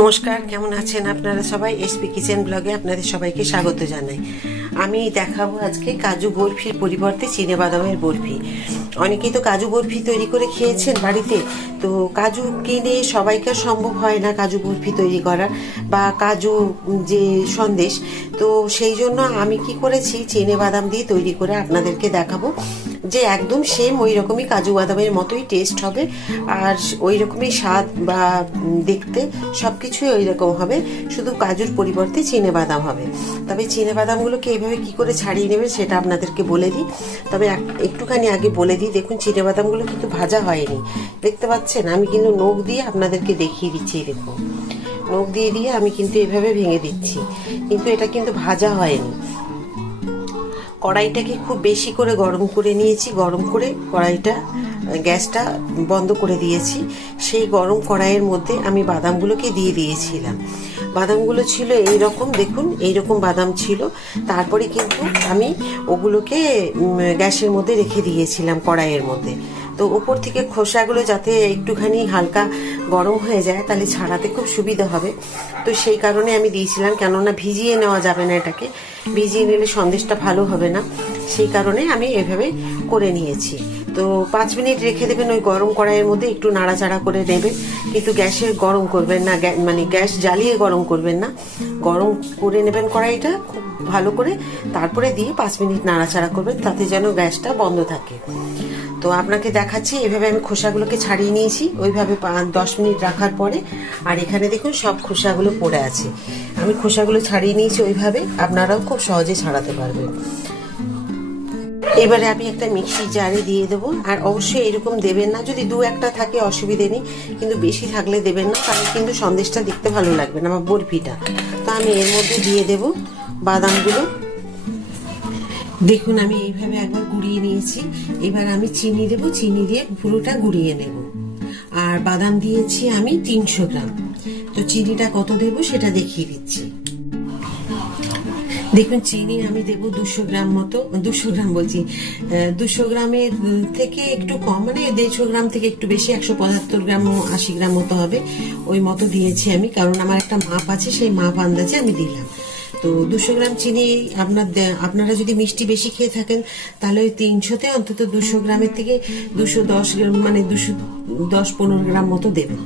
নমস্কার, কেমন আছেন আপনারা সবাই? এসপি কিচেন ব্লগে আপনাদের সবাইকে স্বাগত জানাই। আমি দেখাবো আজকে কাজু বরফির পরিবর্তে চিনে বাদামের বরফি। অনেকেই তো কাজু বরফি তৈরি করে খেয়েছেন বাড়িতে। তো কাজু কিনে সবাইকার সম্ভব হয় না কাজু বরফি তৈরি করার বা কাজু যে সন্দেশ। তো সেই জন্য আমি কি করেছি চিনে বাদাম দিয়ে তৈরি করে আপনাদেরকে দেখাবো যে একদম সেম ওই রকমই কাজু বাদামের মতোই টেস্ট হবে। আর ওই রকমই স্বাদ বা দেখতে সব কিছুই ওই রকম হবে, শুধু কাজুর পরিবর্তে চিনে বাদাম হবে। তবে চিনে বাদামগুলোকে এইভাবে কি করে ছাড়িয়ে নেবে সেটা আপনাদেরকে বলে দিই। তবে এক- একটুখানি আগে বলে দিই, দেখুন চিনে বাদামগুলো কিন্তু ভাজা হয়নি। দেখতে পাচ্ছেন? আমি কিন্তু নখ দিয়ে আপনাদেরকে দেখিয়ে দিচ্ছি দেখুন। নখ দিয়ে দিয়ে আমি কিন্তু এভাবে ভেঙে দিচ্ছি। কিন্তু এটা কিন্তু ভাজা হয়নি। কড়াইটাকে খুব বেশি করে গরম করে নিয়েছি, গরম করে কড়াইটা, গ্যাসটা বন্ধ করে দিয়েছি। সেই গরম কড়াইয়ের মধ্যে আমি বাদামগুলোকে দিয়ে দিয়েছিলাম। বাদামগুলো ছিল এই রকম দেখুন এই রকম বাদাম ছিল। তারপরে কিন্তু আমি ওগুলোকে গ্যাসের মধ্যে রেখে দিয়েছিলাম কড়াইয়ের মধ্যে। তো ওপর থেকে খোসাগুলো যাতে একটুখানি হালকা গরম হয়ে যায়, তাহলে ছাড়াতে খুব সুবিধা হবে। তো সেই কারণে আমি দিয়েছিলাম, কেননা ভিজিয়ে নেওয়া যাবে না এটাকে। ভিজিয়ে নিলে সন্দেশটা ভালো হবে না। সেই কারণে আমি এভাবে করে নিয়েছি। তো পাঁচ মিনিট রেখে দেবেন ওই গরম কড়াইয়ের মধ্যে, একটু নাড়াচাড়া করে নেবেন। কিন্তু গ্যাসে গরম করবেন না মানে গ্যাস জ্বালিয়ে গরম করবেন না। গরম করে নেবেন কড়াইটা খুব ভালো করে। তারপরে দিয়ে পাঁচ মিনিট নাড়াচাড়া করবেন, তাতে যেন গ্যাসটা বন্ধ থাকে। তো আপনাকে দেখাচ্ছি, এভাবে আমি খোসাগুলোকে ছাড়িয়ে নিয়েছি। ওইভাবে দশ মিনিট রাখার পরে, আর এখানে দেখুন সব খোসাগুলো পড়ে আছে। আমি খোসাগুলো ছাড়িয়ে নিয়েছি ওইভাবে, আপনারাও খুব সহজে ছাড়াতে পারবেন। এবারে আমি একটা মিক্সি জারে দিয়ে দেবো, আর অবশ্যই এরকম দেবেন না, যদি দু একটা থাকে অসুবিধে নেই, কিন্তু বেশি থাকলে দেবেন না তাহলে কিন্তু সন্দেশটা দেখতে ভালো লাগবে না, আমার বরফিটা। তো আমি এর মধ্যে দিয়ে দেবো বাদামগুলো। দেখুন, আমি এইভাবে একবার গুঁড়িয়ে নিয়েছি। এবার আমি চিনি দেবো, চিনি দিয়ে পুরোটা গুঁড়িয়ে নেব। আর বাদাম দিয়েছি আমি তিনশো গ্রাম। তো চিনিটা কত দেবো সেটা দেখিয়ে দিচ্ছি। দেখুন, চিনি আমি দেবো দুশো গ্রাম মতো, দুশো গ্রাম বলছি দুশো গ্রামের থেকে একটু কম মানে দেড়শো গ্রাম থেকে একটু বেশি, একশো পঁচাত্তর গ্রাম, আশি গ্রাম মতো হবে। ওই মতো দিয়েছি আমি, কারণ আমার একটা মাপ আছে, সেই মাপ আন্দাজে আমি দিলাম। তো দুশো গ্রাম চিনি আপনার আপনারা যদি মিষ্টি বেশি খেয়ে থাকেন, তাহলে ওই তিনশোতে অন্তত দুশো গ্রামের থেকে দুশো দশ গ্রাম মানে দুশো দশ পনেরো গ্রাম মতো দেবেন।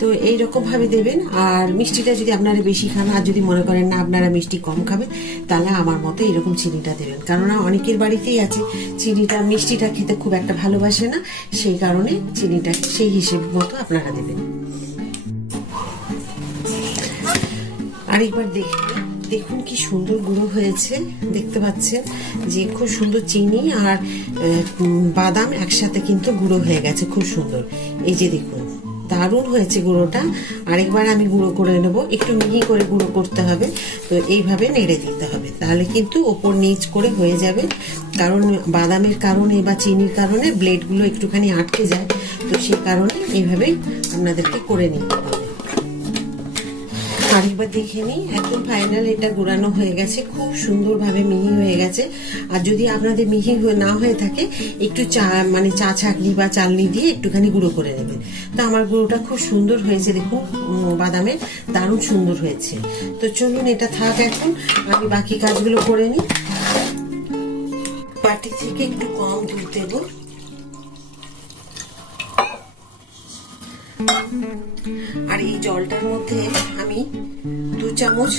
তো এইরকম ভাবে দেবেন, আর মিষ্টিটা যদি আপনারা বেশি খান, আর যদি মনে করেন না আপনারা মিষ্টি কম খাবেন, তাহলে আমার মতো এরকম চিনিটা দেবেন। কেননা অনেকের বাড়িতেই আছে, চিনিটা, মিষ্টিটা খেতে খুব একটা ভালোবাসে না, সেই কারণে চিনিটা সেই হিসেব মতো আপনারা দেবেন। আরেকবার দেখি। দেখুন কি সুন্দর গুঁড়ো হয়েছে, দেখতে পাচ্ছেন, যে খুব সুন্দর চিনি আর বাদাম একসাথে কিন্তু গুঁড়ো হয়ে গেছে, খুব সুন্দর। এই যে দেখুন, দারুণ হয়েছে গুঁড়োটা। আরেকবার আমি গুঁড়ো করে নেব, একটু মিহি করে গুঁড়ো করতে হবে, তো এইভাবে নেড়ে দিতে হবে। তাহলে কিন্তু ওপর নিচ করে হয়ে যাবে, কারণ বাদামের কারণে বা চিনির কারণে ব্লেডগুলো একটুখানি আটকে যায়, তো সেই কারণে এইভাবে আপনাদেরকে করে নিতে হবে। আরেকবার দেখে নিই। একদম ফাইনাল এটা গুড়ানো হয়ে গেছে। খুব সুন্দরভাবে মিহি হয়ে গেছে। আর যদি আপনাদের মিহি না হয়ে থাকে, একটু চা মানে চা ছাকনি বা চালনি দিয়ে একটুখানি গুঁড়ো করে নেবেন। তো আমার গুঁড়োটা খুব সুন্দর হয়েছে দেখুন বাদামের দারুণ সুন্দর হয়েছে। তো চলুন, এটা থাক এখন। আমি বাকি কাজগুলো করে নিই। বাটি থেকে একটু কম দুধ দেবো। আর এই জলটার মধ্যে আমি দু চামচ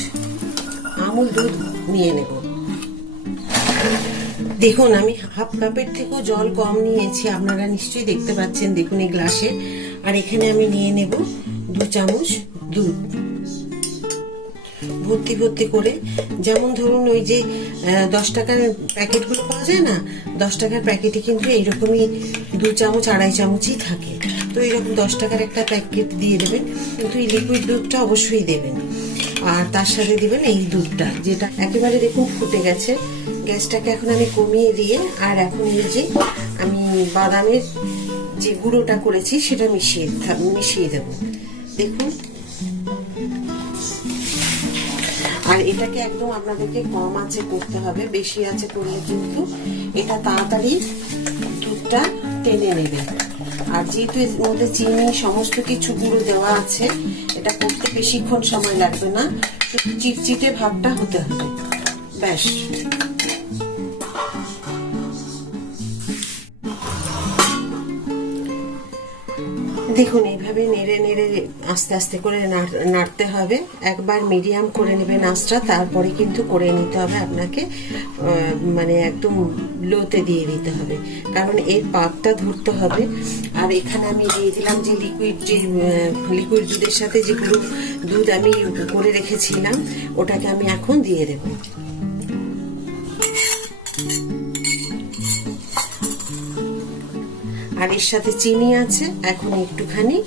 আমুল দুধ নিয়ে নেব। দেখুন, আমি হাফ কাপের থেকেও জল কম নিয়েছি, আপনারা নিশ্চয়ই দেখতে পাচ্ছেন, দেখুন এই গ্লাসে। আর এখানে আমি নিয়ে নেব দু চামচ দুধ। ভর্তি ভর্তি করে, যেমন ধরুন ওই যে দশ টাকার প্যাকেটগুলো পাওয়া যায় না, দশ টাকার প্যাকেটে কিন্তু এইরকমই দু চামচ, আড়াই চামচই থাকে। তো এরকম দশ টাকার একটা প্যাকেট দিয়ে দেবেন। কিন্তু এই লিকুইড দুধটা অবশ্যই দেবেন। আর তার সাথে দেবেন এই দুধটা, যেটা একেবারে দেখুন ফুটে গেছে। গ্যাসটাকে এখন আমি কমিয়ে দিয়ে, আর এখন এই যে আমি বাদামের যে গুঁড়োটা করেছি, সেটা মিশিয়ে মিশিয়ে দেবো। দেখুন। আর এটাকে একদম আপনাদেরকে কম আছে করতে হবে, বেশি আছে করলে কিন্তু এটা তাড়াতাড়ি দুধটা টেনে নেবে। আর যেহেতু এর মধ্যে চিনি সমস্ত কিছু গুঁড়ো দেওয়া আছে, এটা করতে বেশিক্ষণ সময় লাগবে না। শুধু চিটচিটে ভাবটা হতে হবে। ব্যাস। দেখুন এইভাবে নেড়ে নেড়ে আস্তে আস্তে করে নাড়- নাড়তে হবে। একবার মিডিয়াম করে নেবেন আঁচটা, তারপরে কিন্তু করে নিতে হবে আপনাকে মানে একদম লোতে দিয়ে দিতে হবে। কারণ এর পাকটা ধরতে হবে। আর এখানে আমি দিয়ে দিলাম যে লিকুইড যে লিকুইড দুধের সাথে যেগুলো দুধ আমি করে রেখেছিলাম, ওটাকে আমি এখন দিয়ে দেবো। আর এর সাথে চিনি আছে, এখন একটুখানি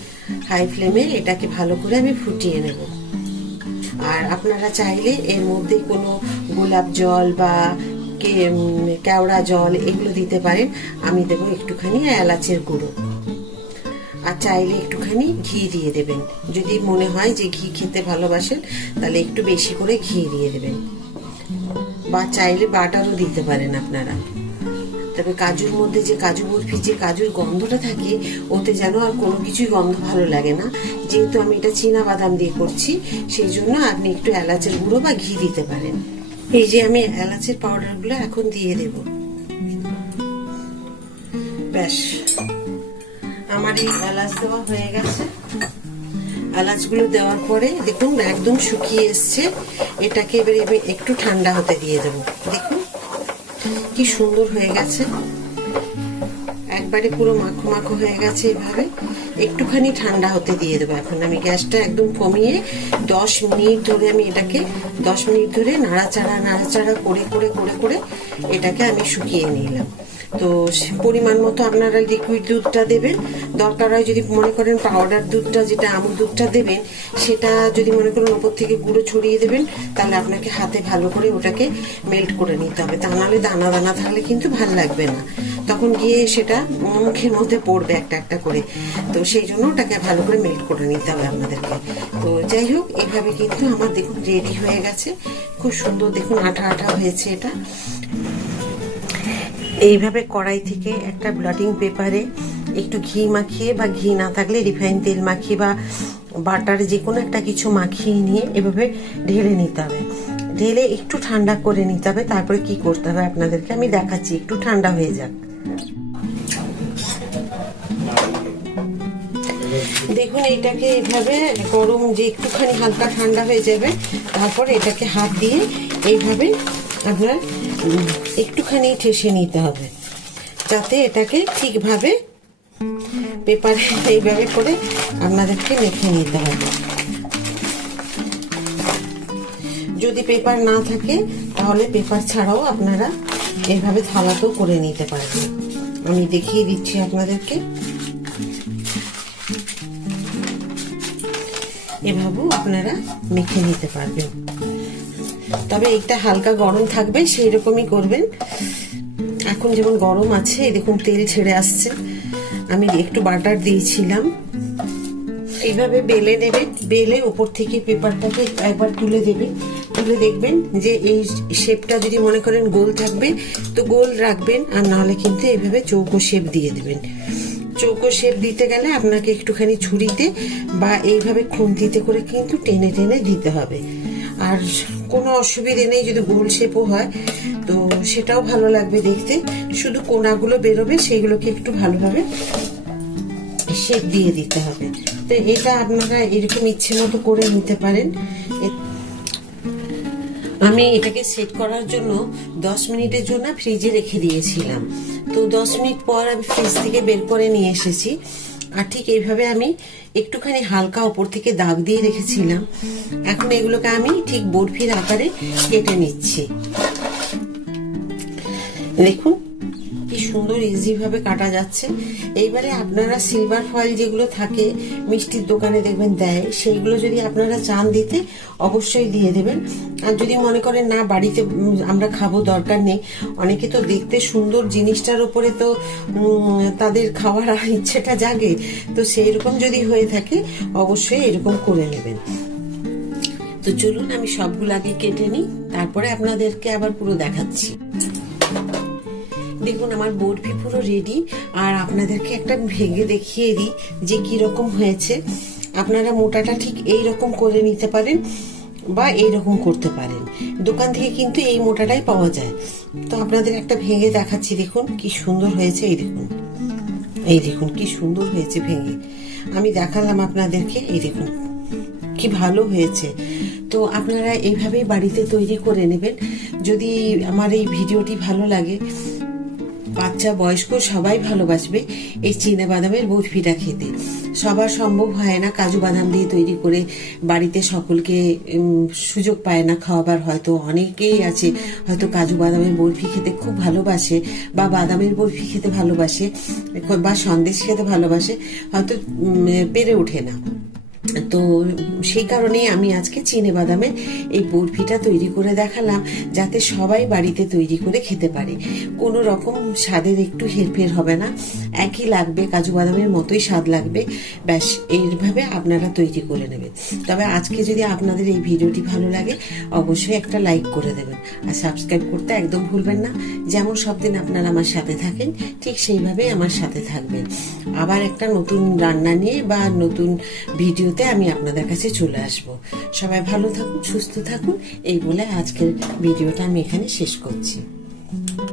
হাই ফ্লেমে এটাকে ভালো করে আমি ফুটিয়ে নেব। আর আপনারা চাইলে এর মধ্যে কোনো গোলাপ জল বা কেওড়া জল এগুলো দিতে পারেন, আমি দেবো একটুখানি এলাচের গুঁড়ো। আর চাইলে একটুখানি ঘি দিয়ে দেবেন। যদি মনে হয় যে ঘি খেতে ভালোবাসেন, তাহলে একটু বেশি করে ঘি দিয়ে দেবেন। বা চাইলে বাটারও দিতে পারেন আপনারা। তবে কাজুর মধ্যে যে কাজু বরফি, যে কাজুর গন্ধটা থাকে, ওতে যেন আর কোনো কিছুই গন্ধ ভালো লাগে না। যেহেতু আমি এটা চীনা বাদাম দিয়ে করছি, সেই জন্য আপনি একটু এলাচের গুঁড়ো বা ঘি দিতে পারেন। এই যে আমি এলাচের পাউডারগুলো এখন দিয়ে দেব। ব্যাস। আমার এই এলাচ দেওয়া হয়ে গেছে। এলাচগুলো দেওয়ার পরে দেখুন, একদম শুকিয়ে এসছে। এটাকে এবারে আমি একটু ঠান্ডা হতে দিয়ে দেবো। দেখুন। কি সুন্দর হয়ে গেছে। একবারে পুরো মাখো মাখো হয়ে গেছে এভাবে। একটুখানি ঠান্ডা হতে দিয়ে দেবো এখন। আমি গ্যাসটা একদম কমিয়ে দশ মিনিট ধরে আমি এটাকে, দশ মিনিট ধরে নাড়াচাড়া নাড়াচাড়া করে করে করে করে এটাকে আমি শুকিয়ে নিলাম। তো পরিমাণ মতো আপনারা লিকুইড দুধটা দেবেন। দরকার হয় যদি মনে করেন পাউডার দুধটা, যেটা আমুল দুধটা দেবেন, সেটা যদি মনে করেন ওপর থেকে গুঁড়ো ছড়িয়ে দেবেন, তাহলে আপনাকে হাতে ভালো করে ওটাকে মেল্ট করে নিতে হবে। তা নাহলে দানা দানা থাকলে কিন্তু ভালো লাগবে না। তখন গিয়ে সেটা মুখের মধ্যে পড়বে একটা একটা করে। তো সেই জন্য ওটাকে ভালো করে মেল্ট করে নিতে হবে আপনাদেরকে। তো যাই হোক, এভাবে কিন্তু আমার দেখুন রেডি হয়ে গেছে। খুব সুন্দর দেখুন আঠা আঠা হয়েছে এটা। এইভাবে কড়াই থেকে একটা ব্লটিং পেপারে একটু ঘি মাখিয়ে বা ঘি না থাকলে রিফাইন তেল মাখিয়ে বা বাটার যে কোনো একটা কিছু মাখিয়ে নিয়ে এভাবে ঢেলে নিতে হবে। ঢেলে একটু ঠান্ডা করে নিতে হবে, তারপরে কি করতে হবে আপনাদেরকে আমি দেখাচ্ছি। একটু ঠান্ডা হয়ে যাক। দেখুন এটাকে এভাবে গরম যে একটুখানি হালকা ঠান্ডা হয়ে যাবে, তারপর এটাকে হাত দিয়ে এইভাবে আপনার একটুখানি ঠেসে নিতে হবে। যাতে এটাকে ঠিকভাবে পেপারে এইভাবে করে আপনাদেরকে মেখে নিতে হবে। যদি পেপার না থাকে, তাহলে পেপার ছাড়াও আপনারা এভাবে থালাতেও করে নিতে পারবেন। আমি দেখিয়ে দিচ্ছি আপনাদেরকে। এভাবেও আপনারা মেখে নিতে পারবেন। তবে এটা হালকা গরম থাকবে সেই রকমই করবেন। এখন যেমন গরম আছে, এই দেখুন তেল ছেড়ে আসছে। আমি একটু বাটার দিয়েছিলাম। এইভাবে বেলে নেবে, বেলে উপর থেকে পেপারটাকে একবার তুলে দেবে। তুলে দেখবেন যে এই শেপটা যদি মনে করেন গোল থাকবে, তো গোল রাখবেন আর নাহলে কিন্তু এইভাবে চৌকো শেপ দিয়ে দেবেন। চৌকো শেপ দিতে গেলে আপনাকে একটুখানি ছুরিতে বা এইভাবে খুন্তিতে করে কিন্তু টেনে টেনে দিতে হবে। আর কোনো অসুবিধে নেই, যদি গোল শেপও হয়, তো সেটাও ভালো লাগবে দেখতে। শুধু কোনাগুলো বেরোবে, সেইগুলোকে একটু ভালোভাবে শেপ দিয়ে দিতে হবে। তো এটা আপনারা এরকম ইচ্ছে মতো করে নিতে পারেন। আমি এটাকে সেট করার জন্য দশ মিনিটের জন্য ফ্রিজে রেখে দিয়েছিলাম। তো দশ মিনিট পর আমি ফ্রিজ থেকে বের করে নিয়ে এসেছি। আর ঠিক এইভাবে আমি একটুখানি হালকা ওপর থেকে দাগ দিয়ে রেখেছিলাম। এখন এগুলোকে আমি ঠিক বরফির আকারে কেটে নিচ্ছি। দেখুন কি সুন্দর ইজি ভাবে কাটা যাচ্ছে। এইবারে আপনারা সিলভার ফয়েল যেগুলো থাকে, মিষ্টির দোকানে দেখবেন দেয় সেইগুলো যদি আপনারা চান দিতে, অবশ্যই দিয়ে দেবেন। আর যদি মনে করেন, না, বাড়িতে আমরা খাব, দরকার নেই। অনেকে তো দেখতে সুন্দর জিনিসটার উপরে তো তাদের খাওয়ার ইচ্ছেটা জাগে। তো সেই রকম যদি হয়ে থাকে, অবশ্যই এরকম করে নেবেন। তো চলুন, আমি সবগুলো আগে কেটে নিই, তারপরে আপনাদেরকে আবার পুরো দেখাচ্ছি। দেখুন, আমার বরফি পুরো রেডি আর আপনাদেরকে একটা ভেঙে দেখিয়ে দিই যে কি রকম হয়েছে। আপনারা মোটাটা ঠিক এই রকম করে নিতে পারেন বা এই রকম করতে পারেন। দোকান থেকে কিন্তু এই মোটাটাই পাওয়া যায়। তো আপনাদের একটা ভেঙে দেখাচ্ছি, দেখুন কি সুন্দর হয়েছে, এই দেখুন। এই দেখুন, কি সুন্দর হয়েছে ভেঙে। আমি দেখালাম আপনাদেরকে, এই দেখুন, কি ভালো হয়েছে। তো আপনারা এইভাবেই বাড়িতে তৈরি করে নেবেন। যদি আমার এই ভিডিওটি ভালো লাগে বাচ্চা বয়স্ক সবাই ভালোবাসবে এই চীনা বাদামের বরফিটা খেতে। সবার সম্ভব হয় না কাজু বাদাম দিয়ে তৈরি করে বাড়িতে সকলকে সুযোগ পায় না খাওয়াবার। হয়তো অনেকেই আছে, হয়তো কাজু বাদামের বরফি খেতে খুব ভালোবাসে বা বাদামের বরফি খেতে ভালোবাসে, বা সন্দেশ খেতে ভালোবাসে, হয়তো পেরে ওঠে না। তো সেই কারণেই আমি আজকে চিনে বাদামের এই বরফিটা তৈরি করে দেখালাম, যাতে সবাই বাড়িতে তৈরি করে খেতে পারে। কোনো রকম স্বাদের একটু হেরফের হবে না। একই লাগবে, কাজু বাদামের মতোই স্বাদ লাগবে। ব্যাস, এইভাবে আপনারা তৈরি করে নেবেন। তবে আজকে যদি আপনাদের এই ভিডিওটি ভালো লাগে, অবশ্যই একটা লাইক করে দেবেন। আর সাবস্ক্রাইব করতে একদম ভুলবেন না। যেমন সব দিন আপনারা আমার সাথে থাকেন, ঠিক সেইভাবেই আমার সাথে থাকবেন। আবার একটা নতুন রান্না নিয়ে বা নতুন ভিডিওতে আমি আপনাদের কাছে চলে আসব। সবাই ভালো থাকুন, সুস্থ থাকুন। এই বলে আজকের ভিডিওটা আমি এখানে শেষ করছি।